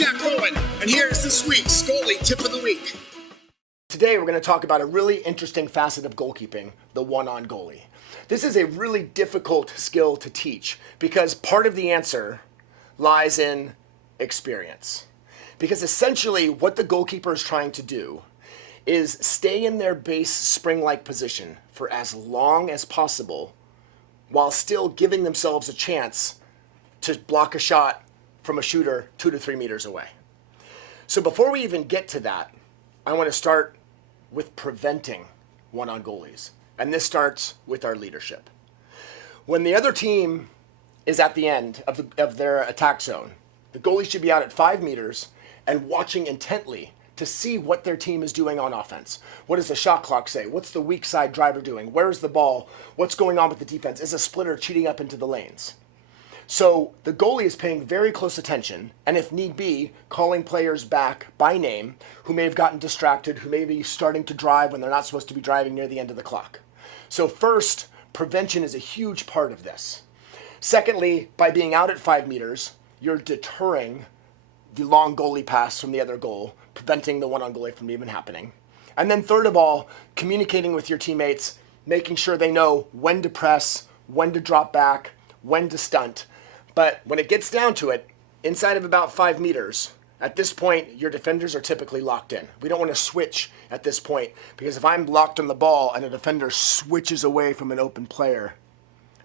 Jack Bowen, and here's this week's Goalie Tip of the Week. Today we're going to talk about a really interesting facet of goalkeeping, the one-on goalie. This is a really difficult skill to teach because part of the answer lies in experience. Because essentially what the goalkeeper is trying to do is stay in their base spring-like position for as long as possible while still giving themselves a chance to block a shot from a shooter 2 to 3 meters away. So before we even get to that, I want to start with preventing one-on goalies. And this starts with our leadership. When the other team is at the end of their attack zone, the goalie should be out at 5 meters and watching intently to see what their team is doing on offense. What does the shot clock say? What's the weak side driver doing? Where's the ball? What's going on with the defense? Is a splitter cheating up into the lanes? So the goalie is paying very close attention, and if need be, calling players back by name who may have gotten distracted, who may be starting to drive when they're not supposed to be driving near the end of the clock. So first, prevention is a huge part of this. Secondly, by being out at 5 meters, you're deterring the long goalie pass from the other goal, preventing the one-on goalie from even happening. And then third of all, communicating with your teammates, making sure they know when to press, when to drop back, when to stunt. But when it gets down to it, inside of about 5 meters, at this point, your defenders are typically locked in. We don't want to switch at this point because if I'm locked on the ball and a defender switches away from an open player,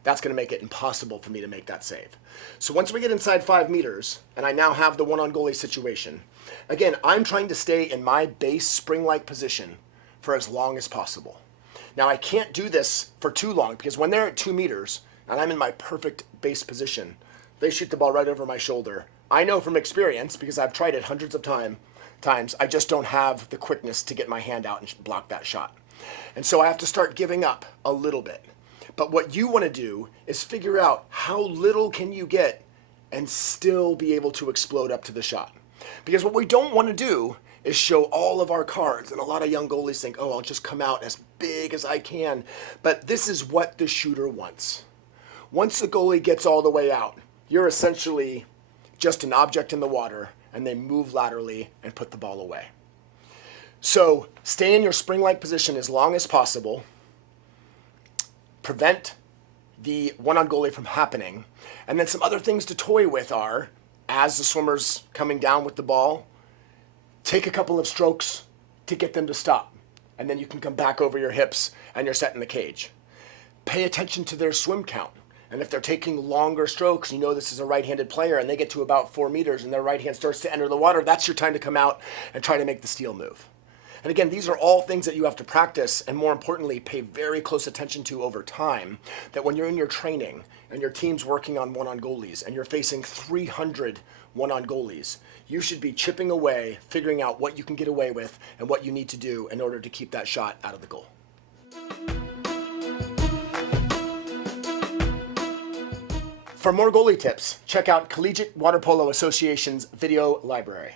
that's going to make it impossible for me to make that save. So once we get inside 5 meters, and I now have the one-on goalie situation, again, I'm trying to stay in my base spring-like position for as long as possible. Now, I can't do this for too long because when they're at 2 meters and I'm in my perfect base position, they shoot the ball right over my shoulder. I know from experience, because I've tried it hundreds of times, I just don't have the quickness to get my hand out and block that shot. And so I have to start giving up a little bit. But what you want to do is figure out how little can you get and still be able to explode up to the shot. Because what we don't want to do is show all of our cards. And a lot of young goalies think, oh, I'll just come out as big as I can. But this is what the shooter wants. Once the goalie gets all the way out, you're essentially just an object in the water, and they move laterally and put the ball away. So stay in your spring-like position as long as possible. Prevent the one-on goalie from happening. And then some other things to toy with are, as the swimmer's coming down with the ball, take a couple of strokes to get them to stop. And then you can come back over your hips and you're set in the cage. Pay attention to their swim count. And if they're taking longer strokes, you know this is a right-handed player, and they get to about 4 meters and their right hand starts to enter the water, that's your time to come out and try to make the steal move. And again, these are all things that you have to practice and, more importantly, pay very close attention to over time, that when you're in your training and your team's working on one-on goalies and you're facing 300 one-on goalies, you should be chipping away, figuring out what you can get away with and what you need to do in order to keep that shot out of the goal. For more goalie tips, check out Collegiate Water Polo Association's video library.